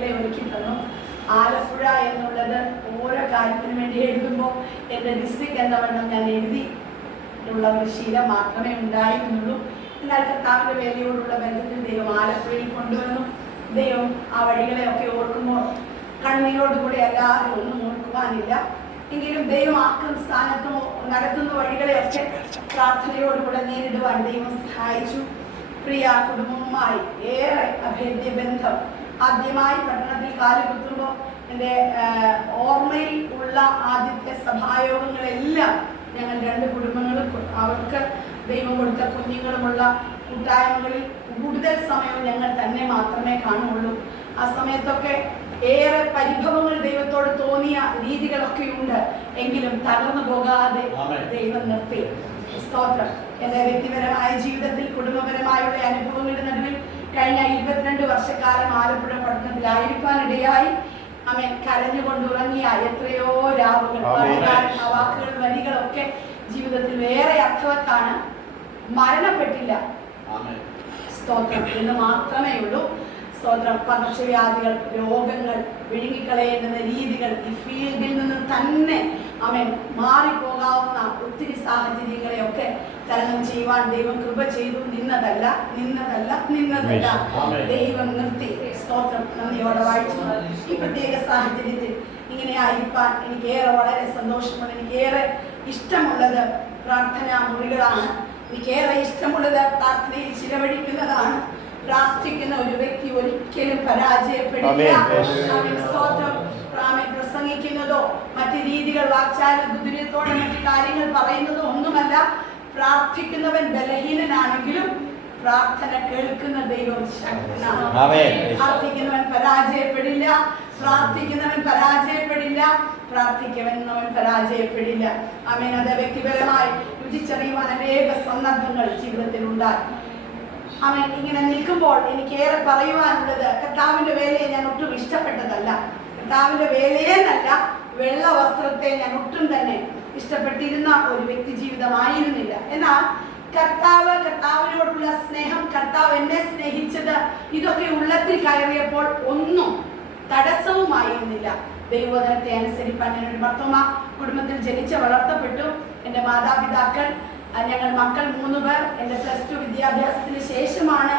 ഒരുക്കി തന്നു. ആലപ്പുഴ എന്നുള്ളത് ഓരോ കാര്യത്തിനു വേണ്ടി എഴുതുമ്പോൾ എൻ്റെ ഡിസ്ട്രിക്ട് എന്നവണ്ണം ഞാൻ എഴുതിയുള്ള ഒരു ശീലം മാത്രമേ ഉണ്ടായിരുന്നുള്ളൂ. എന്നാൽ കർത്താവിൻ്റെ വേലയോടുള്ള ബന്ധത്തിൽ ദൈവം ആലപ്പുഴയിൽ കൊണ്ടുവന്നു. ദൈവം ആ വഴികളെയൊക്കെ ഓർക്കുമ്പോൾ കണ്ണീരോടുകൂടി അല്ലാതെ ഒന്നും ഓർക്കുവാനില്ല. എങ്കിലും ദൈവം ആക്കുന്ന സ്ഥാനത്തും നടത്തുന്ന വഴികളെയൊക്കെ പ്രാർത്ഥനയോടുകൂടെ നേരിടുവാൻ ദൈവം സഹായിച്ചു. പ്രിയ കുടുംബവുമായി ഏറെ അഭേദ്യ ബന്ധം. ആദ്യമായി പട്ടണത്തിൽ കാലുകുത്തുമ്പോൾ എൻ്റെ ഓർമ്മയിൽ ഉള്ള ആദ്യത്തെ സഭായോഗങ്ങളെല്ലാം ഞങ്ങൾ രണ്ട് കുടുംബങ്ങളും അവർക്ക് ദൈവം കൊടുത്ത കുഞ്ഞുങ്ങളുമുള്ള കൂട്ടായ്മകളിൽ കൂടുതൽ സമയം ഞങ്ങൾ തന്നെ മാത്രമേ കാണുള്ളൂ. ആ സമയത്തൊക്കെ ഏറെ പരിഭവങ്ങൾ ദൈവത്തോട് തോന്നിയ രീതികളൊക്കെ ഉണ്ട്. എങ്കിലും തകർന്നു പോകാതെ ദൈവം നിർത്തി. സ്തോത്രം. എൻ്റെ വ്യക്തിപരമായ ജീവിതത്തിൽ കുടുംബപരമായുള്ള അനുഭവങ്ങളുടെ നടുവിൽ കഴിഞ്ഞ 22 വർഷക്കാലം ആലപ്പുഴ പട്ടണത്തിലായിരിക്കാനിടയായി. അവൻ കരഞ്ഞുകൊണ്ടുറങ്ങിയ എത്രയോ രാവുകൾ, വാക്കുകൾ, വരികളൊക്കെ ജീവിതത്തിൽ വേറെ അർത്ഥവത്താണ്. മരണപ്പെട്ടില്ല, സ്തോത്രം എന്ന് മാത്രമേ ഉള്ളൂ. സ്തോത്രം. പകർച്ചവ്യാധികൾ, രോഗങ്ങൾ, വിഴുങ്ങിക്കളയുന്ന രീതികൾ ഈ ഫീൽഡിൽ നിന്ന് തന്നെ അവൻ മാറിപ്പോകാവുന്ന ഒത്തിരി സാഹചര്യങ്ങളെയൊക്കെ തരണം ചെയ്യുവാൻ ദൈവം കൃപ ചെയ്തു. നിന്നതല്ല ദൈവം നിർത്തി. സ്തോത്രം. നന്ദിയോടെ വായിച്ചു. ഈ പ്രത്യേക സാഹചര്യത്തിൽ ഇങ്ങനെ ആയിരിക്കാൻ എനിക്കേറെ വളരെ സന്തോഷമുണ്ട്. എനിക്കേറെ ഇഷ്ടമുള്ളത് പ്രാർത്ഥനാ മുറികളാണ്. എനിക്കേറെ ഇഷ്ടമുള്ളത് പ്രാർത്ഥനയിൽ ചിലവഴിക്കുന്നതാണ്. പ്രാർത്ഥിക്കുന്ന ഒരു വ്യക്തി ഒരിക്കലും പരാജയപ്പെടില്ല. സ്തോത്രം. പ്രസംഗിക്കുന്നതോ മറ്റു രീതികൾ, വാക്ചാല ദുരിതത്തോടെ മറ്റു കാര്യങ്ങൾ പറയുന്നതോ ഒന്നുമല്ല. പ്രാർത്ഥിക്കുന്നവൻ ബലഹീനനാണെങ്കിലും പ്രാർത്ഥന കേൾക്കുന്ന ദൈവം ശക്തനാണ്. പ്രാർത്ഥിക്കുന്നവൻ പരാജയപ്പെടില്ല. പ്രാർത്ഥിക്കുന്നവൻ പരാജയപ്പെടില്ല. ആമേൻ. അത് വ്യക്തിപരമായി രുചിച്ചറിയുവാൻ അനേക സന്ദർഭങ്ങൾ ജീവിതത്തിൽ ഉണ്ടായി. അവൻ ഇങ്ങനെ നിൽക്കുമ്പോൾ എനിക്കേറെ പറയുവാനുള്ളത്, കർത്താവിൻ്റെ വേലയെ ഞാൻ ഒട്ടും ഇഷ്ടപ്പെട്ടതല്ല. കർത്താവിൻ്റെ വേലയെ നല്ല വെള്ള വസ്ത്രത്തെ ഞാൻ ഒട്ടും തന്നെ ഇഷ്ടപ്പെട്ടിരുന്ന ഒരു വ്യക്തി ജീവിതമായിരുന്നില്ല. എന്നാൽ കർത്താവിനോടുള്ള സ്നേഹം, കർത്താവ് എന്നെ സ്നേഹിച്ചത്, ഇതൊക്കെ ഉള്ളത്തിൽ കയറിയപ്പോൾ ഒന്നും തടസ്സവുമായിരുന്നില്ല. ദൈവവചനത്തെ അനുസരിപ്പാൻ ഞാനൊരു മർത്തോമ കുടുംബത്തിൽ ജനിച്ച് വളർത്തപ്പെട്ടു. എൻ്റെ മാതാപിതാക്കൾ, ഞങ്ങൾ മക്കൾ 3 പേർ. എൻ്റെ +2 വിദ്യാഭ്യാസത്തിന് ശേഷമാണ്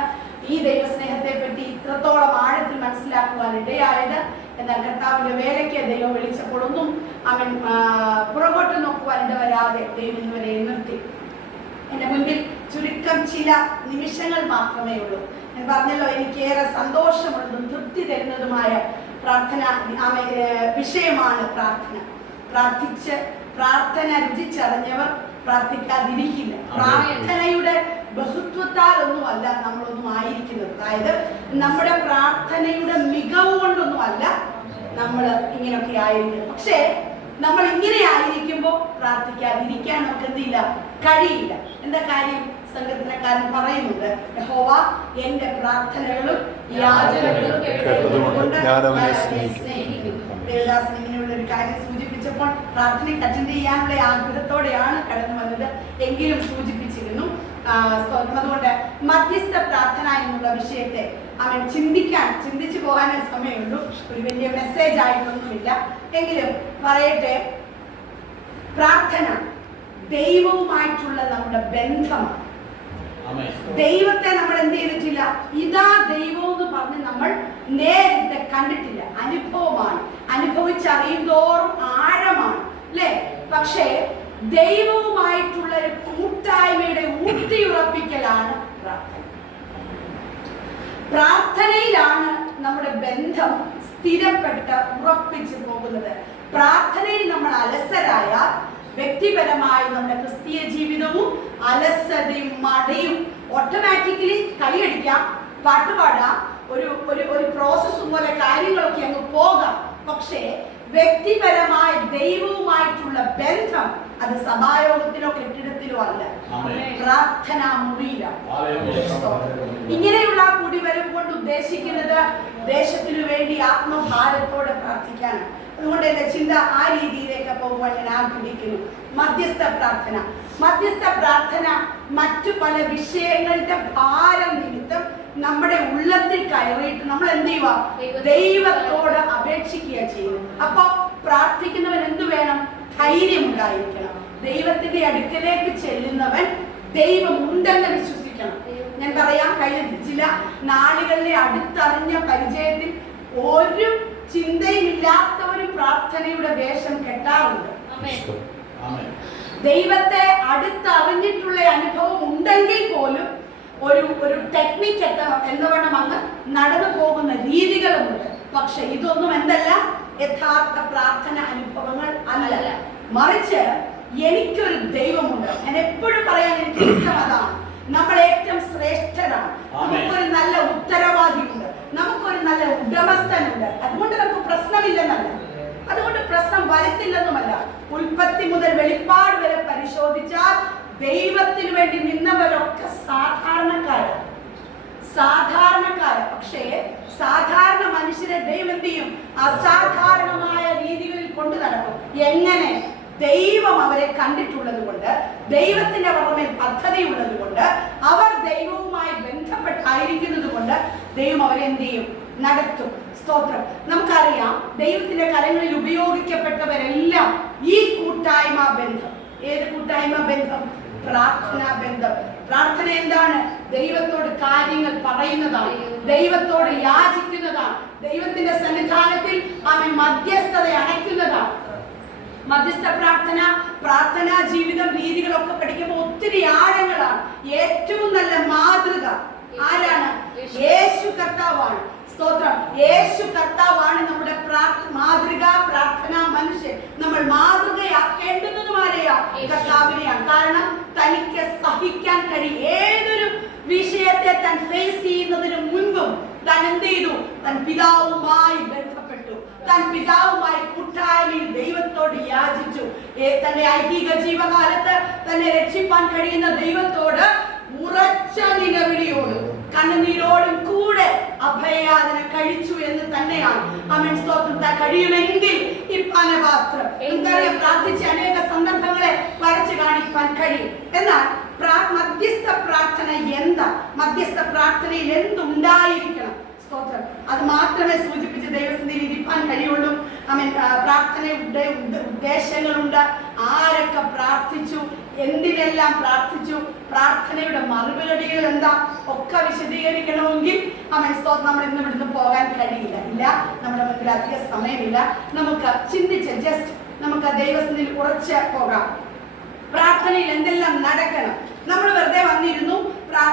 ഈ ദൈവസ്നേഹത്തെ പറ്റി ഇത്രത്തോളം ആഴത്തിൽ മനസ്സിലാക്കുവാൻ ഇടയായത്. എന്നാൽ കർത്താവിൻ്റെ വേലയ്ക്ക് ദൈവം വിളിച്ചപ്പോൾ ഒന്നും അവൻ പുറകോട്ട് നോക്കുവാൻ ഇടവരാതെ ദൈവം ഇന്നുവരെ നിർത്തി. എൻ്റെ മുൻപിൽ ചുരുക്കം ചില നിമിഷങ്ങൾ മാത്രമേ ഉള്ളൂ. ഞാൻ പറഞ്ഞല്ലോ, എനിക്കേറെ സന്തോഷമുള്ളതും തൃപ്തി തരുന്നതുമായ വിഷയമാണ് പ്രാർത്ഥന. പ്രാർത്ഥന രുചിച്ചറിഞ്ഞവർ പ്രാർത്ഥിക്കാതിരിക്കില്ല. പ്രാർത്ഥനയുടെ ബഹുത്വത്താൽ ഒന്നുമല്ല നമ്മളൊന്നും ആയിരിക്കുന്നത്. അതായത് നമ്മുടെ പ്രാർത്ഥനയുടെ മികവ് കൊണ്ടൊന്നുമല്ല നമ്മൾ ഇങ്ങനെയൊക്കെ ആയിരിക്കുന്നത്. പക്ഷേ നമ്മൾ ഇങ്ങനെ ആയിരിക്കുമ്പോൾ പ്രാർത്ഥിക്കാതിരിക്കാൻ നമുക്ക് എന്തില്ല, കഴിയില്ല. എന്താ കാര്യം? സങ്കീർത്തനക്കാരൻ പറയുന്നുണ്ട്, യഹോവ എന്റെ പ്രാർത്ഥനകളും യാചനകളും കേട്ടതുകൊണ്ട് ഞാൻ അവനെ സ്നേഹിക്കും. ദേവദാസൻ ഇങ്ങനെയുള്ള ഒരു കാര്യം സൂചിപ്പിച്ചപ്പോൾ പ്രാർത്ഥനയ്ക്ക് അറ്റൻഡ് ചെയ്യാനുള്ള ആഗ്രഹത്തോടെയാണ് കടന്നു വന്നത്. എങ്കിലും സൂചിപ്പിച്ചിരുന്നു. അതുകൊണ്ട് മധ്യസ്ഥ പ്രാർത്ഥന എന്നുള്ള വിഷയത്തെ അവൻ ചിന്തിച്ചു പോകാനേ സമയമുള്ളൂ. ഒരു വലിയ മെസ്സേജ് ആയിട്ടൊന്നുമില്ല. എങ്കിലും പറയട്ടെ, പ്രാർത്ഥന ദൈവവുമായിട്ടുള്ള നമ്മുടെ ബന്ധമാണ്. ദൈവത്തെ നമ്മൾ എന്ത് ചെയ്തിട്ടില്ല, ഇതാ ദൈവം എന്ന് പറഞ്ഞ് നമ്മൾ നേരിട്ട് കണ്ടിട്ടില്ല. അനുഭവമാണ്. അനുഭവിച്ചറിയുന്തോറും ആഴമാണ്, അല്ലേ? പക്ഷേ ദൈവവുമായിട്ടുള്ള ഒരു കൂട്ടായ്മയുടെ ഊട്ടിയുറപ്പിക്കലാണ് പ്രാർത്ഥന. പ്രാർത്ഥനയിലാണ് നമ്മുടെ ബന്ധം സ്ഥിരപ്പെട്ട് ഉറപ്പിച്ചു പോകുന്നത്. പ്രാർത്ഥനയിൽ നമ്മൾ അലസരായാൽ വ്യക്തിപരമായി നമ്മുടെ ക്രിസ്തീയ ജീവിതവും അലസതയും മടിയും ഓട്ടോമാറ്റിക്കലി കൈയടിക്കാം, പാട്ടുപാടാം, ഒരു പ്രോസസ്സും പോലെ കാര്യങ്ങളൊക്കെ അങ്ങ് പോകാം. പക്ഷേ വ്യക്തിപരമായ ദൈവവുമായിട്ടുള്ള ബന്ധം അത് സഭായോഗത്തിലോ കെട്ടിടത്തിലോ അല്ല, പ്രാർത്ഥനാ മുറിയിലാണ്. ഇങ്ങനെയുള്ള കൂടിവരവ് കൊണ്ട് ഉദ്ദേശിക്കുന്നത് ദേശത്തിനു വേണ്ടി ആത്മഭാരത്തോടെ പ്രാർത്ഥിക്കാനാണ്. അതുകൊണ്ട് എൻ്റെ ചിന്ത ആ രീതിയിലേക്ക് പോകുവാൻ ഞാൻ ആഗ്രഹിക്കുന്നു. മധ്യസ്ഥ പ്രാർത്ഥന മറ്റു പല വിഷയങ്ങളുടെ ഭാരം നിമിത്തം നമ്മുടെ ഉള്ളത്തിൽ കയറിയിട്ട് നമ്മൾ എന്ത് ചെയ്യുക? ദൈവത്തോട് അപേക്ഷിക്കുക ചെയ്യുന്നു. അപ്പൊ പ്രാർത്ഥിക്കുന്നവൻ എന്തു വേണം? ധൈര്യം ഉണ്ടായിരിക്കണം. ദൈവത്തിന്റെ അടുക്കലേക്ക് ചെല്ലുന്നവൻ ദൈവം ഉണ്ടെന്ന് വിശ്വസിക്കണം. ഞാൻ പറയാം, കഴിഞ്ഞ ചില നാളുകളിലെ അടുത്തറിഞ്ഞ പരിചയത്തിൽ ഒരു ചിന്തയുമില്ലാത്ത ഒരു പ്രാർത്ഥനയുടെ വേഷം കെട്ടാറുണ്ട്. ദൈവത്തെ അടുത്തറിഞ്ഞിട്ടുള്ള അനുഭവം ഉണ്ടെങ്കിൽ പോലും ഒരു ടെക്നിക്ക് എന്നവണ്ണം അങ്ങ് നടന്നു പോകുന്ന രീതികളുമുണ്ട്. പക്ഷെ ഇതൊന്നും എന്തല്ല യഥാർത്ഥ പ്രാർത്ഥന അനുഭവങ്ങൾ അല്ല. മറിച്ച് എനിക്കൊരു ദൈവമുണ്ട്. ഞാൻ എപ്പോഴും പറയാൻ എനിക്ക് ഇഷ്ടം അതാണ്. നമ്മൾ ഏറ്റവും ശ്രേഷ്ഠരാണ്. നമുക്കൊരു നല്ല ഉത്തരവാദിയുണ്ട്, നമുക്കൊരു നല്ല ഉടമസ്ഥനുണ്ട്. അതുകൊണ്ട് നമുക്ക് പ്രശ്നമില്ലെന്നല്ല, അതുകൊണ്ട് പ്രശ്നം വരത്തില്ലെന്നുമല്ല. ഉൽപ്പത്തി മുതൽ വെളിപ്പാട് വരെ പരിശോധിച്ചാൽ ദൈവത്തിന് വേണ്ടി നിന്നവരൊക്കെ സാധാരണക്കാരാണ്. പക്ഷേ സാധാരണ മനുഷ്യരെ ദൈവം എന്ത് ചെയ്യും? അസാധാരണമായ രീതികളിൽ കൊണ്ടു നടക്കും. എങ്ങനെ? ദൈവം അവരെ കണ്ടിട്ടുള്ളത് കൊണ്ട്, ദൈവത്തിന്റെ പുറമെ പദ്ധതി ഉള്ളത് കൊണ്ട്, അവർ ദൈവവുമായി ബന്ധപ്പെട്ടായിരിക്കുന്നത് കൊണ്ട് ദൈവം അവരെ എന്ത് ചെയ്യും? നടത്തും. സ്തോത്രം. നമുക്കറിയാം, ദൈവത്തിന്റെ കരങ്ങളിൽ ഉപയോഗിക്കപ്പെട്ടവരെല്ലാം ഈ കൂട്ടായ്മ ബന്ധം. ഏത് കൂട്ടായ്മ ബന്ധം? പ്രാർത്ഥനാ ബന്ധം. പ്രാർത്ഥന എന്താണ്? ദൈവത്തോട് കാര്യങ്ങൾ പറയുന്നതാണ്, ദൈവത്തോട് യാചിക്കുന്നതാണ്, ദൈവത്തിന്റെ സന്നിധാനത്തിൽ അവൻ മധ്യസ്ഥത അണയ്ക്കുന്നതാണ്. മധ്യസ്ഥ പ്രാർത്ഥന, പ്രാർത്ഥനാ ജീവിതം, രീതികളൊക്കെ പഠിക്കുമ്പോൾ ഒത്തിരി ആഴങ്ങളാണ്. ഏറ്റവും നല്ല മാതൃക ആരാണ്? യേശു കർത്താവാണ്. സ്തോത്രം. യേശു കർത്താവാണ് നമ്മുടെ മാതൃക, പ്രാർത്ഥനാ മനുഷ്യൻ. നമ്മൾ മാതൃകയാക്കേണ്ടുന്നതും ആരെയാ? കർത്താവിനെയാണ്. കാരണം തനിക്ക് സഹിക്കാൻ കഴിയും ഏതൊരു വിഷയത്തെ താൻ ഫേസ് ചെയ്യുന്നതിന് മുൻപും താൻ എന്ത് ചെയ്തു? താൻ പിതാവുമായി ബന്ധപ്പെട്ടു, താൻ പിതാവുമായി കൂട്ടായ്മയിൽ ദൈവത്തോട് യാചിച്ചു. തന്റെ ഐഹിക ജീവകാലത്ത് തന്നെ രക്ഷിപ്പാൻ കഴിയുന്ന ദൈവത്തോട് ഉറച്ച നിലവിളിയോടും കണ്ണുനീരോടും കൂടെ അഭയയാതന കഴിച്ചു എന്ന് തന്നെയാണ്. ആമേൻ. സ്തോത്രം. കഴിയുമെങ്കിൽ ഈ പാനപാത്രം എന്തായാലും പ്രാർത്ഥിച്ച അനേക സന്ദർഭങ്ങളെ വരച്ചു കാണിക്കാൻ കഴിയും. എന്നാൽ മധ്യസ്ഥ പ്രാർത്ഥന എന്താ? മധ്യസ്ഥ പ്രാർത്ഥനയിൽ എന്തുണ്ടായിരിക്കണം? സ്തോത്രം. അത് മാത്രമേ സൂചിപ്പിച്ച് ദൈവസന്നിധിയിൽ ഇരിക്കാൻ കഴിയുള്ളൂ. ആമേൻ. പ്രാർത്ഥനയുടെ ഉദ്ദേശങ്ങളുണ്ട്. ആരൊക്കെ പ്രാർത്ഥിച്ചു, എന്തിനെല്ലാം പ്രാർത്ഥിച്ചു, പ്രാർത്ഥനയുടെ മറുപടികൾ എന്താ, ഒക്കെ വിശദീകരിക്കണമെങ്കിൽ ആമേൻ. സ്തോത്രം. നമ്മൾ ഇന്ന് ഇവിടുന്ന് പോകാൻ കഴിയില്ല. നമ്മുടെ മുന്നിൽ അധിക സമയമില്ല. നമുക്ക് ചിന്തിച്ച് നമുക്ക് ദൈവസന്നിധിയിൽ ഉറച്ച് പോകാം. പ്രാർത്ഥനയിൽ എന്തെല്ലാം നടക്കണം? നമ്മൾ വെറുതെ വന്നിരുന്നു,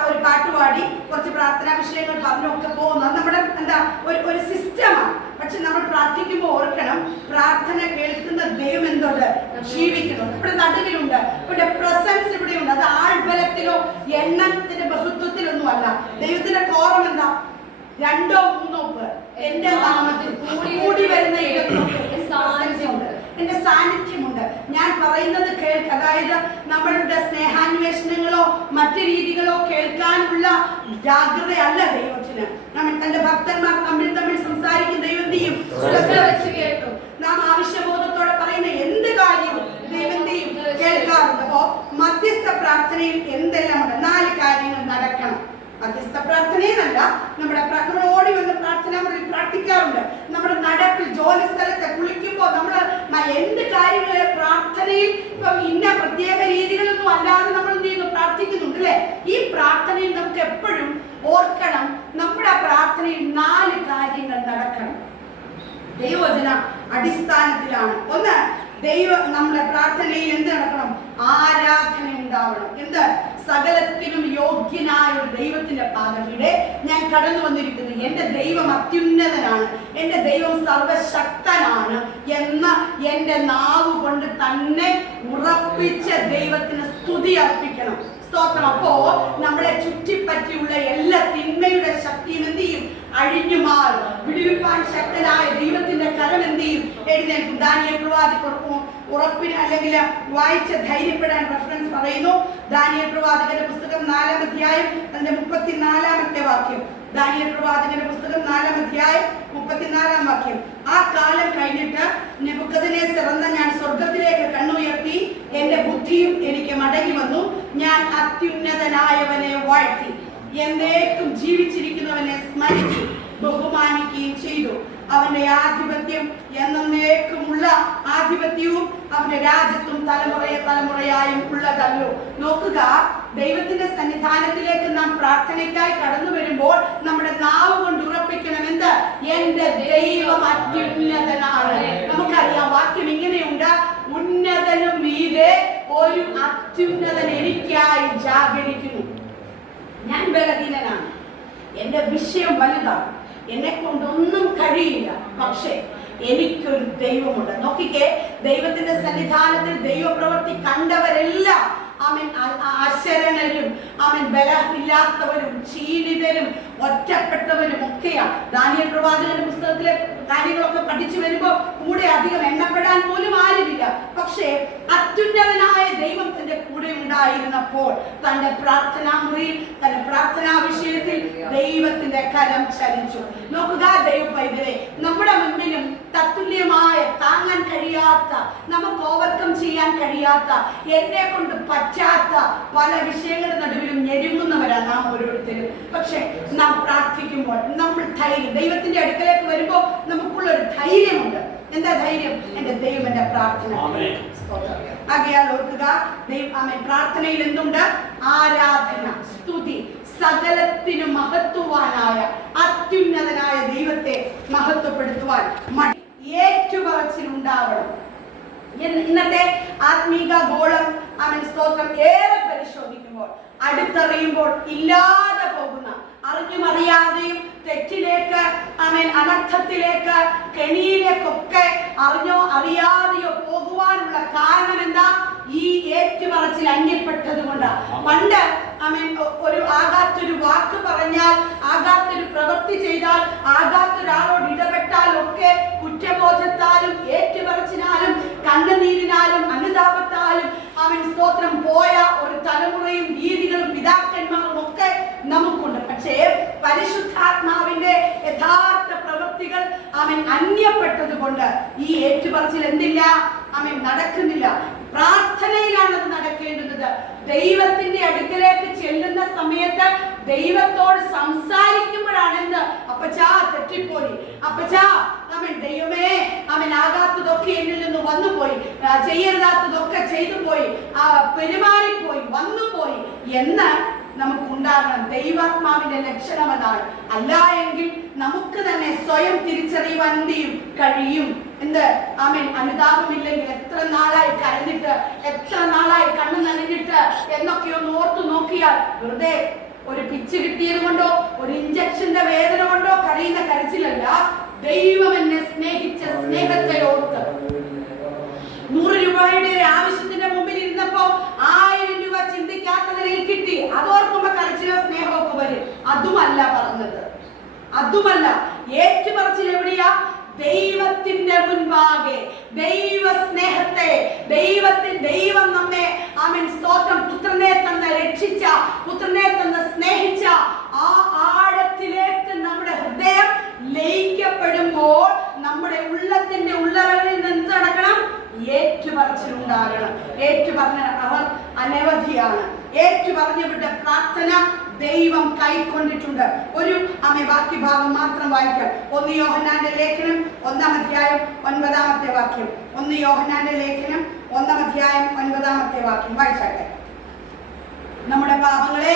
ഒരു പാട്ടുപാടി, കുറച്ച് പ്രാർത്ഥനാ വിഷയങ്ങൾ പറഞ്ഞൊക്കെ പോകുന്നത് നമ്മുടെ എന്താ ഒരു സിസ്റ്റമാണ്. പക്ഷെ നമ്മൾ പ്രാർത്ഥിക്കുമ്പോൾ ഓർക്കണം, പ്രാർത്ഥന കേൾക്കുന്ന ദൈവം എന്തുണ്ട്? ജീവിക്കണം. ഇവിടെ നടുവിലുണ്ട്, ഇവിടെ പ്രസൻസ് ഇവിടെയുണ്ട്. അത് ആൾബലത്തിലോ എണ്ണത്തിന്റെ ബഹുത്വത്തിലൊന്നും അല്ല. ദൈവത്തിന്റെ കോറം എന്താ? 2 3 പേർ എന്റെ നാമത്തിൽ കൂടി വരുന്ന എന്റെ സാന്നിധ്യമുണ്ട്. ഞാൻ പറയുന്നത് കേൾക്കുക. അതായത് നമ്മളുടെ സ്നേഹാന്വേഷണങ്ങളോ മറ്റു രീതികളോ കേൾക്കാനുള്ള ജാഗ്രതയല്ല ദൈവത്തിന്. നമ്മൾ തന്റെ ഭക്തന്മാർ തമ്മിൽ സംസാരിക്കുന്ന ദൈവം ചെയ്യും, ശ്രദ്ധ വെച്ച് കേൾക്കും. നാം ആവശ്യബോധത്തോടെ പറയുന്ന എന്ത് കാര്യവും ദൈവം ചെയ്യും, കേൾക്കാറുണ്ട്. അപ്പോ മധ്യസ്ഥ പ്രാർത്ഥനയിൽ എന്തെല്ലാം ഉണ്ട്? 4 കാര്യങ്ങൾ നടക്കണം. മധ്യസ്ഥ പ്രാർത്ഥനയെന്നല്ല, നമ്മൾ ഓടി വന്ന് പ്രാർത്ഥന പ്രാർത്ഥിക്കാറുണ്ട്. നമ്മുടെ നടപ്പിൽ, ജോലി സ്ഥലത്ത്, കുളിക്കുമ്പോൾ നമ്മൾ എന്ത് കാര്യങ്ങളെ പ്രാർത്ഥനയിൽ ഇപ്പം ഇന്ന പ്രത്യേക രീതികളൊന്നും അല്ലാതെ നമ്മൾ എന്ത് ചെയ്യുന്നു? പ്രാർത്ഥിക്കുന്നുണ്ട് അല്ലെ? ഈ പ്രാർത്ഥനയിൽ നമുക്ക് എപ്പോഴും ഓർക്കണം, നമ്മുടെ പ്രാർത്ഥനയിൽ 4 കാര്യങ്ങൾ നടക്കണം. ദൈവവചന അടിസ്ഥാനത്തിലാണ്. ഒന്ന്, നമ്മുടെ പ്രാർത്ഥനയിൽ എന്ത് നടക്കണം? ആരാധന ഉണ്ടാവണം. എന്ത്? സകലത്തിനും യോഗ്യനായ ഒരു ദൈവത്തിന്റെ പാദത്തിലൂടെ ഞാൻ കടന്നു വന്നിരിക്കുന്നു. എന്റെ ദൈവം അത്യുന്നതനാണ്, എന്റെ ദൈവം സർവശക്തനാണ് എന്ന് എന്റെ നാവ് കൊണ്ട് തന്നെ ഉറപ്പിച്ച ദൈവത്തിന് സ്തുതി അർപ്പിക്കണം. സ്തോത്രം. അപ്പോ നമ്മളെ ചുറ്റിപ്പറ്റിയുള്ള എല്ലാ തിന്മയുടെ ശക്തിയും എന്ത് ചെയ്യും? അഴിഞ്ഞു മാറും. വിടുവിപ്പാൻ ശക്തനായ ദൈവത്തിന്റെ കരം എന്ത് ചെയ്യും? എഴുന്നേൽക്കും. ദാനിയേൽ പ്രവാചകൻ ഉറപ്പിന് അല്ലെങ്കിൽ വായിച്ച് ധൈര്യപ്പെടാൻ റെഫറൻസ് പറയുന്നു. ദാനിയേൽ പ്രവാചകന്റെ പുസ്തകം 4-ാം അധ്യായം അതിന്റെ 34-ാമത്തെ വാക്യം. ദാനിയേൽ പ്രവാചകന്റെ പുസ്തകം 4-ാം അധ്യായം 34-ാം വാക്യം. ആ കാലം കഴിഞ്ഞിട്ട് നെബൂഖദ്നേസർ എന്ന ഞാൻ സ്വർഗത്തിലേക്ക് കണ്ണുയർത്തി, എന്റെ ബുദ്ധിയും എനിക്ക് മടങ്ങി വന്നു, ഞാൻ അത്യുന്നതനായവനെ വാഴ്ത്തി. എന്നേക്കും ജീവിച്ചിരിക്കുന്നവനെ സ്മരിച്ചു ബഹുമാനിക്കുകയും ചെയ്തു. അവന്റെ ആധിപത്യം എന്നേക്കുമുള്ള ആധിപത്യവും അവന്റെ രാജ്യത്വം തലമുറയായും ഉള്ളതല്ലോ. നോക്കുക, ദൈവത്തിന്റെ സന്നിധാനത്തിലേക്ക് നാം പ്രാർത്ഥനയ്ക്കായി കടന്നു വരുമ്പോൾ നമ്മുടെ നാവ് കൊണ്ട് ഉറപ്പിക്കണം, എന്ത്? എന്റെ ദൈവം അത്യുന്നതനാണ്. നമുക്കറിയാം, വാക്യം ഇങ്ങനെയുണ്ട്, ഉന്നതനും മീതെ ഒരു അത്യുന്നതൻ എനിക്കായി ജാഗരിക്കുന്നു. ഞാൻ ബലഹീനനാണ്, എന്റെ വിഷയം വലുതാണ്, എന്നെ കൊണ്ടൊന്നും കഴിയില്ല, പക്ഷേ എനിക്കൊരു ദൈവമുണ്ട്. നോക്കിക്കേ, ദൈവത്തിന്റെ സന്നിധാനത്തിൽ ദൈവപ്രവൃത്തി കണ്ടവരെല്ലാം അശരണരും ബലമില്ലാത്തവരും ക്ഷീണിതരും ഒറ്റപ്പെട്ടവരും ഒക്കെയാണ്. ദാനിയേൽ പ്രവാചകന്റെ പുസ്തകത്തിലെ കാര്യങ്ങളൊക്കെ പഠിച്ചു വരുമ്പോൾ കൂടെ അധികം എണ്ണപ്പെടാൻ പോലും ആരുമില്ല. പക്ഷേ അത്യുന്നതനായ ദൈവം തന്റെ കൂടെ ഉണ്ടായിരുന്നപ്പോൾ തന്റെ പ്രാർത്ഥനാ മുറിയിൽ, തന്റെ പ്രാർത്ഥനാ വിഷയത്തിൽ ദൈവത്തിന്റെ കരം ചലിച്ചു. നോക്കുക ദൈവ പൈതലേ, നമ്മുടെ മുന്നിലും തത്തുല്യമായ, താങ്ങാൻ കഴിയാത്ത, നമുക്ക് ഓവർകം ചെയ്യാൻ കഴിയാത്ത, എന്നെ കൊണ്ട് പറ്റാത്ത പല വിഷയങ്ങളുടെ നടുവിലും ഞെരുങ്ങുന്നവരാണ് നാം ഓരോരുത്തരും. പക്ഷെ നാം പ്രാർത്ഥിക്കുമ്പോൾ നമ്മൾ ധൈര്യം, ദൈവത്തിന്റെ അടുക്കലേക്ക് വരുമ്പോൾ നമുക്കുള്ളൊരു ധൈര്യമുണ്ട്. എന്താ ധൈര്യം? എന്റെ ദൈവം എന്റെ പ്രാർത്ഥന. ആകയാൽ ഓർക്കുക, പ്രാർത്ഥനയിൽ എന്തുണ്ട്? ആരാധന, സ്തുതി, സകലത്തിനും മഹത്വവാനായ അത്യുന്നതനായ ദൈവത്തെ മഹത്വപ്പെടുത്തുവാൻ ഏറ്റുപറച്ചിലുണ്ടാവണം. ഇന്നത്തെ ആത്മീക ഗോളം സ്തോത്രം ഏറെ പരിശോധിക്കുമ്പോൾ, അടുത്തറിയുമ്പോൾ ഇല്ലാതെ പോകുന്ന, അറിഞ്ഞും അറിയാതെയും തെറ്റിലേക്ക്, അനർത്ഥത്തിലേക്ക്, കെണിയിലേക്കൊക്കെ അറിഞ്ഞോ അറിയാതെയോ പോകുവാനുള്ള കാരണം എന്താ? ഈ ഏറ്റുപറച്ചിൽ അന്യപ്പെട്ടത് കൊണ്ട്. പണ്ട് ഒരു ആകാത്തൊരു വാക്ക് പറഞ്ഞാൽ, ആകാത്തൊരു പ്രവൃത്തി ചെയ്താൽ, ആകാത്തൊരാളോട് ഇടപെട്ടാൽ ഒക്കെ കുറ്റബോധത്താലും ഏറ്റുപറച്ചിനാലും കണ്ണുനീരിനാലും അനുതാപത്താലും സ്തോത്രം പോയ ഒരു തലമുറയും രീതികളും പിതാക്കന്മാരും ഒക്കെ നമുക്കുണ്ട്. പക്ഷേ പരിശുദ്ധാത്മാവിന്റെ യഥാർത്ഥ പ്രവൃത്തികൾ അന്യപ്പെട്ടത് കൊണ്ട് ഈ ഏറ്റുപറച്ചിൽ എന്തില്ല? നടക്കുന്നില്ല. പ്രാർത്ഥനയിലാണ് അത് നടക്കേണ്ടുന്നത്. ദൈവത്തിന്റെ അടുക്കലേക്ക് ചെല്ലുന്ന സമയത്ത് ദൈവത്തോട് സംസാരിക്കുമ്പോഴാണെന്ന് അപ്പച്ചാ തെറ്റിപ്പോയി, അപ്പച്ചാ ദൈവമേ ആകാത്തതൊക്കെ എന്നിൽ നിന്ന് വന്നുപോയി, ചെയ്യരുതാത്തതൊക്കെ ചെയ്തു പോയി, പെരുമാറിപ്പോയി, വന്നുപോയി എന്ന് നമുക്കുണ്ടാകണം. ദൈവാത്മാവിന്റെ ലക്ഷണം അതാണ്. അല്ല എങ്കിൽ നമുക്ക് തന്നെ സ്വയം തിരിച്ചറിയുവാൻ കഴിയും. എന്ത്? അനുതാപമില്ലെങ്കിൽ എത്ര നാളായി കരഞ്ഞിട്ട്, എത്ര നാളായി കണ്ണു നനഞ്ഞിട്ട് എന്നൊക്കെ ഒന്ന് ഓർത്തു നോക്കിയാൽ വെറുതെ ഒരു പിച്ച് കിട്ടിയത് കൊണ്ടോ ഒരു ഇഞ്ചക്ഷന്റെ വേദന കൊണ്ടോ കരയുന്ന കരച്ചിലല്ല. ദൈവം എന്നെ സ്നേഹിച്ച സ്നേഹത്തെ ഓർത്ത് 100 രൂപയുടെ ഒരു ആവശ്യത്തിന്റെ മുമ്പിൽ ഇരുന്നപ്പോ 1000 രൂപ ചിന്തിക്കാത്തതിൽ കിട്ടി, അതോർക്കുമ്പോ കരച്ചിലോ സ്നേഹമൊക്കെ വരും. അതുമല്ല പറഞ്ഞത്, അതുമല്ല. ഏറ്റുപറച്ചിൽ എവിടെയാ? ദൈവത്തിന്റെ മുൻപാകെ ദൈവ സ്നേഹത്തെ, ദൈവം നമ്മെ സ്തോത്രം പുത്രനെ തന്ന് രക്ഷിച്ച, പുത്രനെ തന്ന് സ്നേഹിച്ച ആ ആഴത്തിലേക്ക് നമ്മുടെ ഹൃദയം ലയിക്കപ്പെടുമ്പോൾ നമ്മുടെ ഉള്ളത്തിന്റെ ഉള്ളറകളിൽ നിന്ന് നടക്കണം, ഏറ്റുപറച്ചിലുണ്ടാകണം. ഏറ്റുപറഞ്ഞ അവർ അനവധിയാണ്. ഏറ്റുപറഞ്ഞവരുടെ പ്രാർത്ഥന ദൈവം കൈക്കൊണ്ടിട്ടുണ്ട്. ഒരു ബാക്കി ഭാഗം മാത്രം വായിക്കാം. 1 യോഹന്നാന്റെ ലേഖനം 1-ാം അധ്യായം 9-ാമത്തെ വാക്യം. 1 യോഹന്നാന്റെ ലേഖനം 1-ാം അധ്യായം 9-ാമത്തെ വാക്യം വായിച്ചാട്ടെ. നമ്മുടെ പാപങ്ങളെ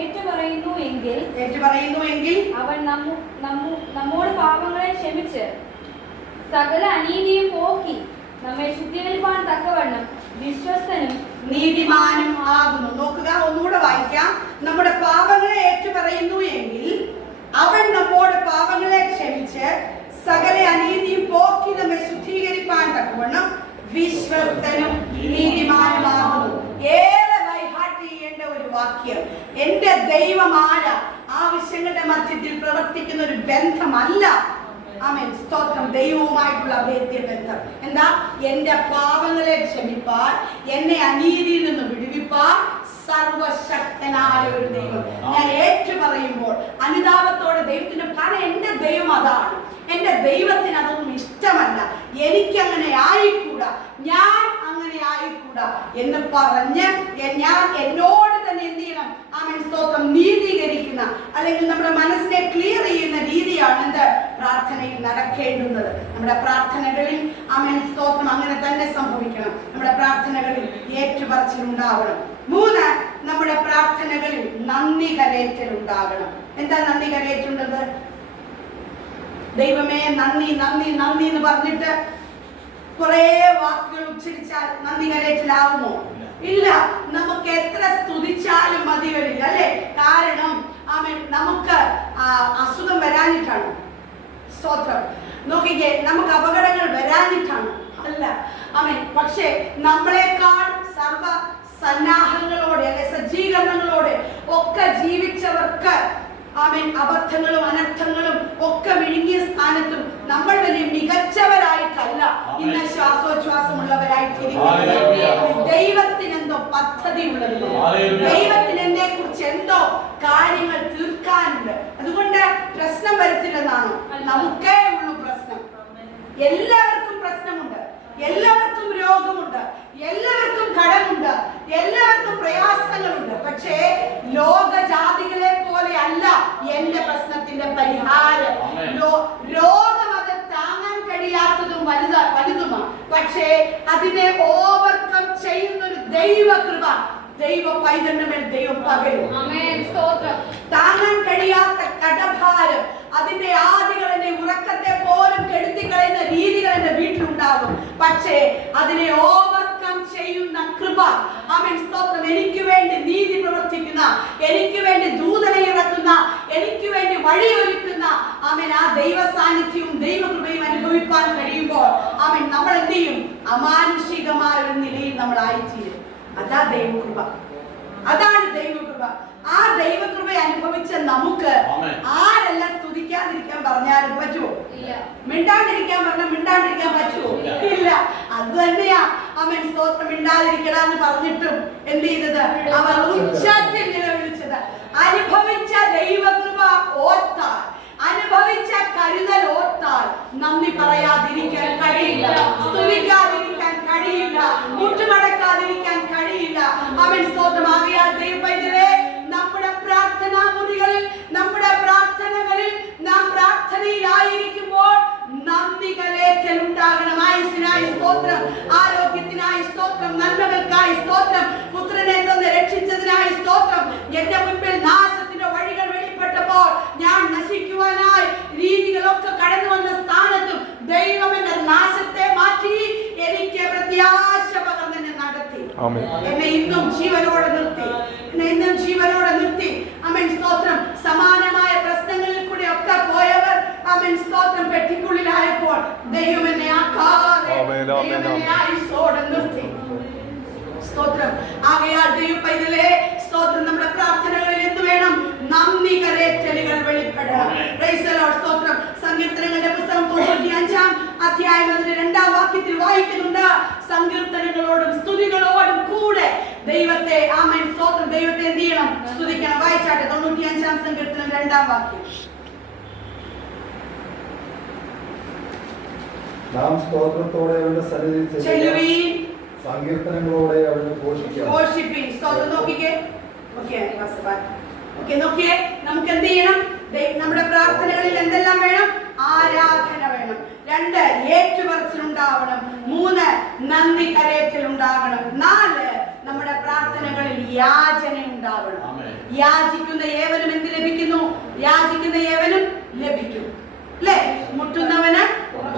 ഏറ്റുപറയുന്നു എങ്കിൽ അവൻ നമ്മോട് പാപങ്ങളെ ക്ഷമിച്ച് സകല അനീതിയും പോക്കി നമ്മെ ശുദ്ധീകരിപ്പാൻ തക്കവണ്ണം വിശ്വസ്തനും നീതിമാനും ആകുന്നു. നോക്കുക, ഒന്നുകൂടെ വായിക്കാം. നമ്മുടെ പാപങ്ങളെ ഏറ്റുപറയുന്നു എങ്കിൽ അവൻ നമ്മോട് പാപങ്ങളെ ക്ഷമിച്ച് സകല അനീതിയും പോക്കി നമ്മെ ശുദ്ധീകരിപ്പാൻ തക്കവണ്ണം വിശ്വസ്തനും നീതിമാനുമാകുന്നു. ഏറെ ബൈഹാർട്ട് ചെയ്യേണ്ട ഒരു വാക്യം. എന്റെ ദൈവം ആരാ? ആവശ്യങ്ങളുടെ മധ്യത്തിൽ പ്രവർത്തിക്കുന്ന ഒരു ബന്ധമല്ല. സ്തോത്രം. ദൈവവുമായിട്ടുള്ള അഭേദ്യ ബന്ധം. എന്താ? എന്റെ പാപങ്ങളെ ക്ഷമിപ്പാൻ, എന്നെ അനീതിയിൽ നിന്ന് വിടുവിപ്പാൻ സർവശക്തനായ ഒരു ദൈവം. ഞാൻ ഏറ്റുപറയുമ്പോൾ അനുതാപത്തോടെ ദൈവത്തിന്, കാരണം എന്റെ ദൈവം അതാണ്. എന്റെ ദൈവത്തിന് അതൊന്നും ഇഷ്ടമല്ല. എനിക്കങ്ങനെ ആയിക്കൂടാ, ഞാൻ അങ്ങനെ ആയിക്കൂടാ എന്ന് പറഞ്ഞ് ഞാൻ എന്നോട് തന്നെ എന്ത് ചെയ്യണം? ആമേൻ സ്തോത്രം. നീതീകരിക്കുന്ന അല്ലെങ്കിൽ നമ്മുടെ മനസ്സിനെ ക്ലിയർ ചെയ്യുന്ന രീതിയാണ് എന്ത്? പ്രാർത്ഥനയിൽ നടക്കേണ്ടുന്നത്. നമ്മുടെ പ്രാർത്ഥനകളിൽ ആമേൻ സ്തോത്രം അങ്ങനെ തന്നെ സംഭവിക്കണം. നമ്മുടെ പ്രാർത്ഥനകളിൽ ഏറ്റുപറച്ചിലുണ്ടാവണം. 3, നമ്മുടെ പ്രാർത്ഥനകളിൽ നന്ദി കരേറ്റൽ ഉണ്ടാകണം. എന്താ നന്ദി കരേറ്റുന്നത്? ദൈവമേ നന്ദി നന്ദി നന്ദി എന്ന് പറഞ്ഞിട്ട് കുറെ വാക്കുകൾ ഉച്ചരിച്ചാൽ നന്ദി കരേറ്റലാവുമോ? ഇല്ല. നമുക്ക് എത്ര സ്തുതിച്ചാലും മതി വരില്ല, അല്ലെ? കാരണം ആമേൻ നമുക്ക് അസുഖം വരാനിട്ടാണ്. സ്തോത്രം. നോക്കിക്കേ, നമുക്ക് അപകടങ്ങൾ വരാനിട്ടാണ് അല്ല. ആമേൻ. പക്ഷേ നമ്മളെക്കാൾ സർവ സന്നാഹങ്ങളോടെ അല്ലെ സജ്ജീകരണങ്ങളോടെ ഒക്കെ ജീവിച്ചവർക്ക് ആമേൻ അബദ്ധങ്ങളും അനർത്ഥങ്ങളും ഒക്കെ വിഴുങ്ങിയ സ്ഥാനത്തും നമ്മൾ വലിയ മികച്ചവരായിട്ടല്ല ഇന്ന് ശ്വാസോച്ഛ്വാസമുള്ളവരായിട്ടിരിക്കുന്നത്. ദൈവത്തിന് എന്തോ പദ്ധതി ഉള്ളതില്ല. ദൈവത്തിന് എന്നെ കുറിച്ച് എന്തോ കാര്യങ്ങൾ തീർക്കാനുണ്ട്. അതുകൊണ്ട് പ്രശ്നം വരത്തില്ലെന്നാണോ? നമുക്കേ ഉള്ളൂ പ്രശ്നം. എല്ലാവർക്കും പ്രശ്നമുണ്ട്, എല്ലാവർക്കും രോഗമുണ്ട്, എല്ലാവർക്കും കടമുണ്ട്, എല്ലാവർക്കും പ്രയാസങ്ങളുണ്ട്. പക്ഷേ ലോകജാതികളെ പോലെ അല്ല എന്റെ പ്രശ്നത്തിന്റെ പരിഹാരം. രോഗം അത് താങ്ങാൻ കഴിയാത്തതും വലുതുമാണ്. പക്ഷേ അതിനെ ഓവർകം ചെയ്യുന്ന ഒരു ദൈവകൃപ ദൈവ പൈതന്റെ മേൽ ദൈവം പകരും. താങ്ങാൻ കഴിയാത്ത കടഭാരം, അതിന്റെ ആദികൾ എന്റെ ഉറക്കത്തെ പോലും കെടുത്തിക്കളയുന്ന രീതികൾ എന്റെ വീട്ടിലുണ്ടാകും. പക്ഷേ അതിനെ ഓവർകം ചെയ്യുന്ന കൃപ, ആമേൻ സ്തോത്രം. എനിക്ക് വേണ്ടി നീതി പ്രവർത്തിക്കുന്ന, എനിക്ക് വേണ്ടി ദൂതനെ ഇറക്കുന്ന, എനിക്ക് വേണ്ടി വഴിയൊരുക്കുന്ന ആമേൻ ആ ദൈവ സാന്നിധ്യവും ദൈവകൃപയും അനുഭവിക്കാൻ കഴിയുമ്പോൾ ആമേൻ നമ്മൾ എന്ത് ചെയ്യും? അമാനുഷികമായ ഒരു നിലയിൽ നമ്മൾ ആയിത്തീരും. അതാ ദൈവകൃപ, അതാണ് ദൈവകൃപ. ആ ദൈവകൃപ അനുഭവിച്ച നമുക്ക് ആരെല്ലാം സ്തുതിക്കാതിരിക്കാൻ പറഞ്ഞാലും പറ്റുമോ? മിണ്ടാണ്ടിരിക്കാൻ പറഞ്ഞാൽ മിണ്ടാണ്ടിരിക്കാൻ പറ്റുമോ? ഇല്ല. അത് തന്നെയാ ആമേൻ സ്തോത്രം. മിണ്ടാതിരിക്കണമെന്ന് പറഞ്ഞിട്ടും എന്ത് ചെയ്തത്? അവർ ഉച്ചത്തിൽ നിലവിളിച്ചത്. അനുഭവിച്ച ദൈവകൃപ ഓർത്താൽ, അനുഭവിച്ച കരുതൽ ഓർത്താൽ നന്ദി പറയാതിരിക്കാൻ കഴിയില്ല, സ്തുതിക്കാതിരിക്കാൻ കഴിയില്ല, മുട്ടുമടക്കാതിരിക്കാൻ കഴിയില്ല. ആമേൻ സ്തോത്രം. ആകയാൽ ദൈവമേ, നമ്മുടെ പ്രാർത്ഥനാ മുറികളിൽ, നമ്മുടെ പ്രാർത്ഥനകളിൽ നാം പ്രാർത്ഥനയിലായിരിക്കുമ്പോൾ നന്ദി കരേറ്റൽ ഉണ്ടാകണം. ആയുസ്സിനായി സ്തോത്രം, ആരോഗ്യത്തിനായി സ്തോത്രം, നന്മകൾക്കായി സ്തോത്രം, പുത്രനെ തന്ന് രക്ഷിച്ചതിനായി സ്തോത്രം. എന്റെ മുൻപിൽ നാശത്തിന്റെ വഴികൾ വെളിപ്പെട്ടപ്പോൾ ഞാൻ നശിക്കുവാനായി രീതികളൊക്കെ കടന്നു വന്ന സ്ഥാനത്തും ദൈവം എന്റെ നാശത്തെ മാറ്റി എനിക്ക് പ്രത്യാശ പകർന്ന് എന്നെ നടത്തി. എന്നെ ഇന്നും ജീവനോടെ നിർത്തി, എന്നെ ഇന്നും ജീവനോടെ നിർത്തി. ആമേൻ സ്തോത്രം. സമാനമായ പ്രശ്നങ്ങളിൽ കൂടി ഒക്കെ പോയവർ ആമേൻ സ്തോത്രം പെട്ടിക്കുള്ളിലായപ്പോൾ ദൈവം എന്നെ ആക്കാതെ ആയുസ്സോടെ നിർത്തി. സ്തോത്രം. ആകയാൽ ദൈവപൈതലേ സ്തോത്രം, നമ്മുടെ പ്രാർത്ഥനകളിൽ എന്ത് വേണം? നന്ദി കരേറ്റലുകൾ വെളിപ്പെടണം. Praise the lord. സ്തോത്രം. സങ്കീർത്തനങ്ങളുടെ പുസ്തകം 95-ാം അധ്യായം അതിന്റെ 2-ാം വാക്യത്തിൽ വായിക്കുന്നുണ്ട്, സങ്കീർത്തനങ്ങളോടും സ്തുതികളോടും കൂടെ ദൈവത്തെ ആമേൻ സ്തോത്രം ദൈവത്തെ എന്ത് ചെയ്യണം? സ്തുതിക്കണം. വായിച്ചാട്ടെ 95-ാം സങ്കീർത്തനം 2-ാം വാക്യം. നാം സ്തോത്രത്തോടെ അവരുടെ സന്നിധിയിൽ ചെല്ലുവീൻ, സങ്കീർത്തനങ്ങളോടെ അവരുടെ ഘോഷിപ്പീൻ. സ്തോത്രം. നോക്കിക്കേ, നോക്കിയേ, നമുക്ക് എന്ത് ചെയ്യണം? നമ്മുടെ പ്രാർത്ഥനകളിൽ എന്തെല്ലാം വേണം? ആരാധന വേണം. 2, ഏറ്റുപറച്ചിലുണ്ടാവണം. 3, നന്ദി കരേറ്റലുണ്ടാകണം. 4, നമ്മുടെ പ്രാർത്ഥനകളിൽ യാചന ഉണ്ടാവണം. യാചിക്കുന്ന ഏവനും എന്ത് ലഭിക്കുന്നു? യാചിക്കുന്ന ഏവനും ലഭിക്കും, അല്ലേ? മുട്ടുന്നവന്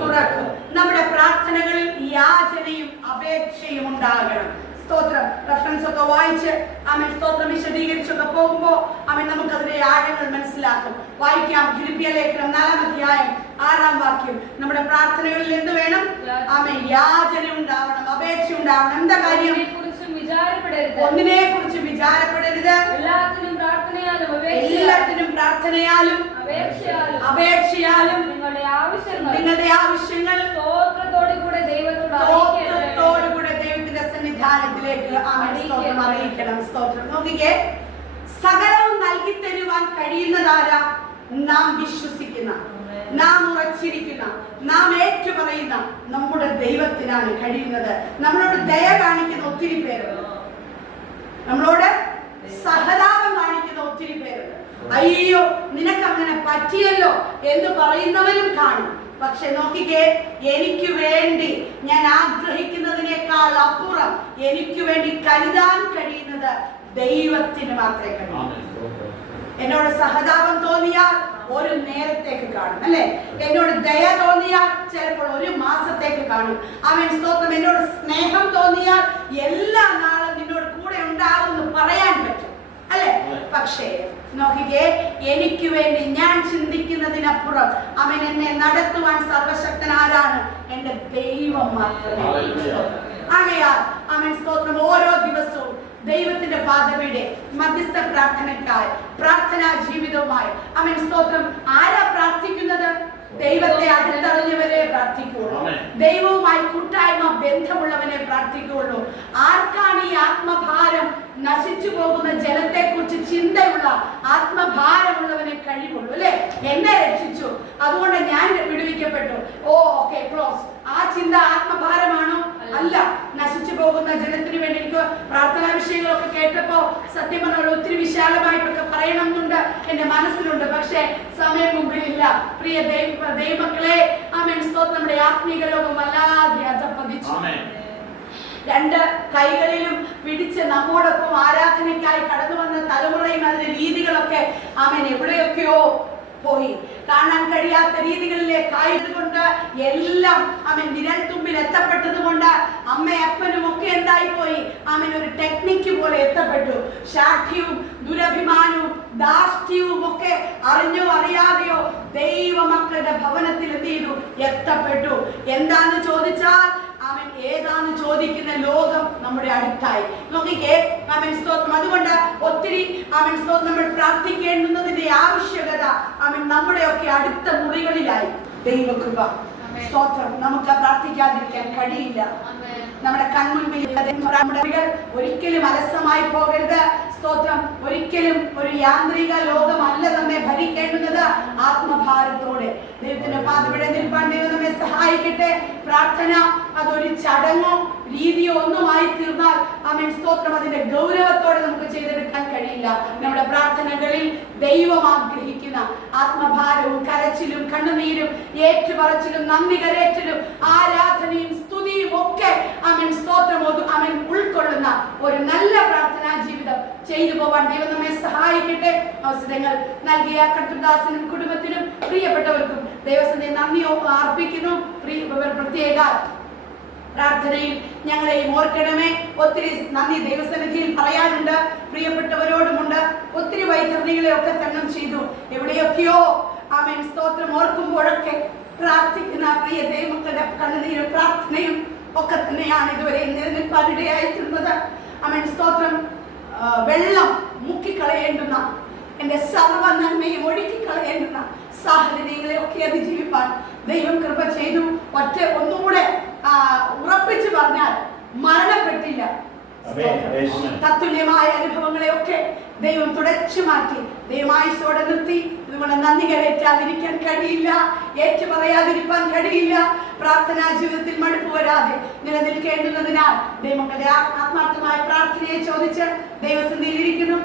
തുറക്കും. നമ്മുടെ പ്രാർത്ഥനകളിൽ യാചനയും അപേക്ഷയും ഉണ്ടാകണം. സ്തോത്രം. റെഫറൻസ് ഒക്കെ വായിച്ച് ആമേൻ സ്തോത്രം വിശദീകരിച്ചൊക്കെ പോകുമ്പോൾ ആമേൻ നമുക്ക് അതിന്റെ ആഴങ്ങൾ മനസ്സിലാക്കും. വായിക്കാം. ഫിലിപ്പിയ ലേഖനം 4-ാം അധ്യായം 6-ാം വാക്യം. നമ്മുടെ പ്രാർത്ഥനകളിൽ എന്ത് വേണം? ആമേൻ യാചന ഉണ്ടാവണം, അപേക്ഷ ഉണ്ടാവണം. എന്താ കാര്യം? ഒന്നിനെ കുറിച്ച് വിചാരപ്പെടരുത്, എല്ലാത്തിനും പ്രാർത്ഥനയാലും അപേക്ഷയാലും നിങ്ങളുടെ ആവശ്യങ്ങൾ സ്തോത്രത്തോടുകൂടെ ദൈവത്തിന്റെ സന്നിധാനത്തിലേക്ക് ആമേൻ സ്തോത്രം അറിയിക്കണം. സ്തോത്രം. നോക്കിക്കേ, സകലവും നൽകി തരുവാൻ കഴിയുന്നതാരാ? നാം വിശ്വസിക്കുന്ന നാം ഉറച്ചിരിക്കുന്ന, നാം ഏറ്റുപറയുന്ന നമ്മുടെ ദൈവത്തിനാണ് കഴിയുന്നത്. നമ്മളോട് ദയ കാണിക്കുന്ന ഒത്തിരി പേരുണ്ട്, നമ്മളോട് സഹതാപം കാണിക്കുന്ന ഒത്തിരി പേരുണ്ട്. അയ്യോ നിനക്ക് അങ്ങനെ പറ്റിയല്ലോ എന്ന് പറയുന്നവരും കാണും. പക്ഷെ നോക്കിക്കേ, എനിക്ക് വേണ്ടി ഞാൻ ആഗ്രഹിക്കുന്നതിനേക്കാൾ അപ്പുറം എനിക്ക് വേണ്ടി കരുതാൻ കഴിയുന്നത് ദൈവത്തിന് മാത്രമേ കഴിയൂ. എന്നോട് സഹതാപം തോന്നിയാൽ ഒരു നേരത്തേക്ക് കാണും, അല്ലെ? എന്നോട് ദയ തോന്നിയാൽ ചിലപ്പോൾ ഒരു മാസത്തേക്ക് കാണും. അവൻ സ്തോത്രം. എന്നോട് സ്നേഹം തോന്നിയാൽ എല്ലാ നാളും നിന്നോട് കൂടെ ഉണ്ടാകുമെന്ന് പറയാൻ പറ്റും, അല്ലെ? പക്ഷേ നോക്കിക്കേ, എനിക്ക് വേണ്ടി ഞാൻ ചിന്തിക്കുന്നതിനപ്പുറം അവൻ എന്നെ നടത്തുവാൻ സർവശക്തനാരാണ്? എന്റെ ദൈവം മാത്രമേ. ആകയാൽ അവൻ സ്തോത്രം ഓരോ ദിവസവും ദൈവത്തിന്റെ പാദവിടെ മധ്യസ്ഥ പ്രാർത്ഥനയ്ക്കായി, പ്രാർത്ഥനാ ജീവിതവുമായി അവൻ സ്തോത്രം. ആരാ പ്രാർത്ഥിക്കുന്നത്? ദൈവത്തെ അടുത്തറിഞ്ഞവരെ പ്രാർത്ഥിക്കുകയുള്ളൂ, ദൈവവുമായി കൂട്ടായ്മ ബന്ധമുള്ളവനെ പ്രാർത്ഥിക്കുകയുള്ളൂ. ആർക്കാണ് ഈ ആത്മഭാരം, നശിച്ചു പോകുന്ന ജനത്തെ കുറിച്ച് ചിന്തയുള്ള ആത്മഭാരമുള്ളവനെ കഴിവുള്ളൂ, അല്ലെ? എന്നെ രക്ഷിച്ചു, അതുകൊണ്ട് ഞാൻ വിടുവിക്കപ്പെട്ടു, ഓക്കെ ക്ലോസ്. ആ ചിന്ത ആത്മഭാരമാണോ? അല്ല. നശിച്ചു പോകുന്ന ജനത്തിന് വേണ്ടി എനിക്ക് പ്രാർത്ഥനാ വിഷയങ്ങളൊക്കെ കേട്ടപ്പോ സത്യം പറഞ്ഞാൽ ഒത്തിരി വിശാലമായിട്ടൊക്കെ പറയണമെന്നുണ്ട് എന്റെ മനസ്സിലുണ്ട്. പക്ഷേ സമയം മുമ്പിലില്ല. പ്രിയ ദൈവമക്കളെ, ആമേൻ സ്തോത്രം. നമ്മുടെ ആത്മീക ലോകം വല്ലാതെ അധപ്പതിച്ചു. രണ്ട് കൈകളിലും പിടിച്ച് നമ്മോടൊപ്പം ആരാധനയ്ക്കായി കടന്നു വന്ന തലമുറയും അതിന്റെ രീതികളൊക്കെ ആമേൻ എവിടെയൊക്കെയോ പോയി. കാണാൻ കഴിയാത്ത രീതികളിലേക്ക് ആയതുകൊണ്ട് എല്ലാം അവൻ വിരൽത്തുമ്പിൽ എത്തപ്പെട്ടത് കൊണ്ട് അമ്മയും അപ്പനും ഒക്കെ എന്തായിപ്പോയി? അവൻ ഒരു ടെക്നിക്ക് പോലെ എത്തപ്പെട്ടു. ശാഠ്യവും ദുരഭിമാനവും ദാഷ്ട്യവും ഒക്കെ അറിഞ്ഞോ അറിയാതെയോ ദൈവമക്കളുടെ ഭവനത്തിൽ എന്ത് ചെയ്തു? എത്തപ്പെട്ടു. എന്താന്ന് ചോദിച്ചാൽ അവൻ ഏതാന്ന് ചോദിക്കുന്ന ലോകം നമ്മുടെ അടുത്തായി. നോക്കിക്കേ, അവൻ സ്തോത്രം. അതുകൊണ്ട് ഒത്തിരി അവൻ സ്തോത്രം നമ്മൾ പ്രാർത്ഥിക്കേണ്ടുന്നതിന്റെ ആവശ്യകത അവൻ നമ്മുടെയൊക്കെ അടുത്ത മുറികളിലായി. ദൈവകൃപ സ്തോത്രം. നമുക്ക് പ്രാർത്ഥിക്കാതിരിക്കാൻ കഴിയില്ല. നമ്മുടെ കൺമുൻപിൽ ഒരിക്കലും അലസമായി പോകരുത്. സ്തോത്രം. ഒരിക്കലും ഒരു യാന്ത്രിക ലോകമല്ല നമ്മെ ഭരിക്കേണ്ടുന്നത്. ആത്മഭാരത്തോടെ ദൈവത്തിന്റെ പാദവിടെ നിൽപ്പാൻ ദൈവം നമ്മെ സഹായിക്കട്ടെ. പ്രാർത്ഥന അതൊരു ചടങ്ങോ രീതിയോ ഒന്നുമായി തീർന്നാൽ ആമേൻ സ്തോത്രം അതിന്റെ ഗൗരവത്തോടെ നമുക്ക് ചെയ്തെടുക്കാൻ കഴിയില്ല. നമ്മുടെ പ്രാർത്ഥനകളിൽ ദൈവം ആഗ്രഹിക്കുന്ന ആത്മഭാരവും കരച്ചിലും കണ്ണുനീരും ഏറ്റുപറച്ചിലും നന്ദി കരേറ്റലും ആരാധനയും സ്തുതിയും ഒക്കെ ആമേൻ സ്തോത്രം ആമേൻ ഉൾക്കൊള്ളുന്ന ഒരു നല്ല പ്രാർത്ഥനാ ജീവിതം ചെയ്തു പോവാൻ ദൈവം നമ്മെ സഹായിക്കട്ടെ. അവസരങ്ങൾ നൽകിയ കർത്തൃദാസനും കുടുംബത്തിനും പ്രിയപ്പെട്ടവർക്കും ദൈവസന്നിധിയിൽ നന്ദി അർപ്പിക്കുന്നു. പ്രത്യേക പ്രാർത്ഥനയിൽ ഞങ്ങളെയും ഓർക്കണമേ. ഒത്തിരി നന്ദി ദൈവസന്നിധിയിൽ പറയാനുണ്ട്, പ്രിയപ്പെട്ടവരോടുമുണ്ട്. ഒത്തിരി വൈദ്യുതികളെ ഒക്കെ തരണം ചെയ്തു. എവിടെയൊക്കെയോ ആമേൻ സ്തോത്രം ഓർക്കുമ്പോഴൊക്കെ പ്രാർത്ഥിക്കുന്ന പ്രിയ ദൈവമക്കളുടെ കണ്ണുനീരും പ്രാർത്ഥനയും ഒക്കെ തന്നെയാണ് ഇതുവരെ നിലനിൽപ്പാനിടയായിട്ടുള്ളത്. ആമേൻ സ്തോത്രം. വെള്ളം മുക്കിക്കളയേണ്ടുന്ന, എന്റെ സർവ്വ നന്മയും ഒഴുക്കിക്കളയേണ്ടുന്ന സാഹചര്യങ്ങളെ ഒക്കെ അതിജീവിപ്പാൻ ദൈവം കൃപ ചെയ്തു. ഒന്നുകൂടെ ഉറപ്പിച്ചു പറഞ്ഞാൽ മരണപ്പെട്ടില്ല. തത്തുല്യമായ അനുഭവങ്ങളെ ഒക്കെ ദൈവം തുടച്ചു മാറ്റി ദൈവമായുസോടെ നിർത്തി. ഇതുകൊണ്ട് നന്ദി കരേറ്റാതിരിക്കാൻ കഴിയില്ല, ഏറ്റു പറയാതിരിക്കാൻ കഴിയില്ല. പ്രാർത്ഥനാ ജീവിതത്തിൽ മടുപ്പ് വരാതെ നിലനിൽക്കേണ്ടുന്നതിനാൽ ദൈവങ്ങളുടെ ആത്മാർത്ഥമായ പ്രാർത്ഥനയെ ചോദിച്ച് ദൈവസന്നിധിയിൽ ഇരിക്കുന്നു.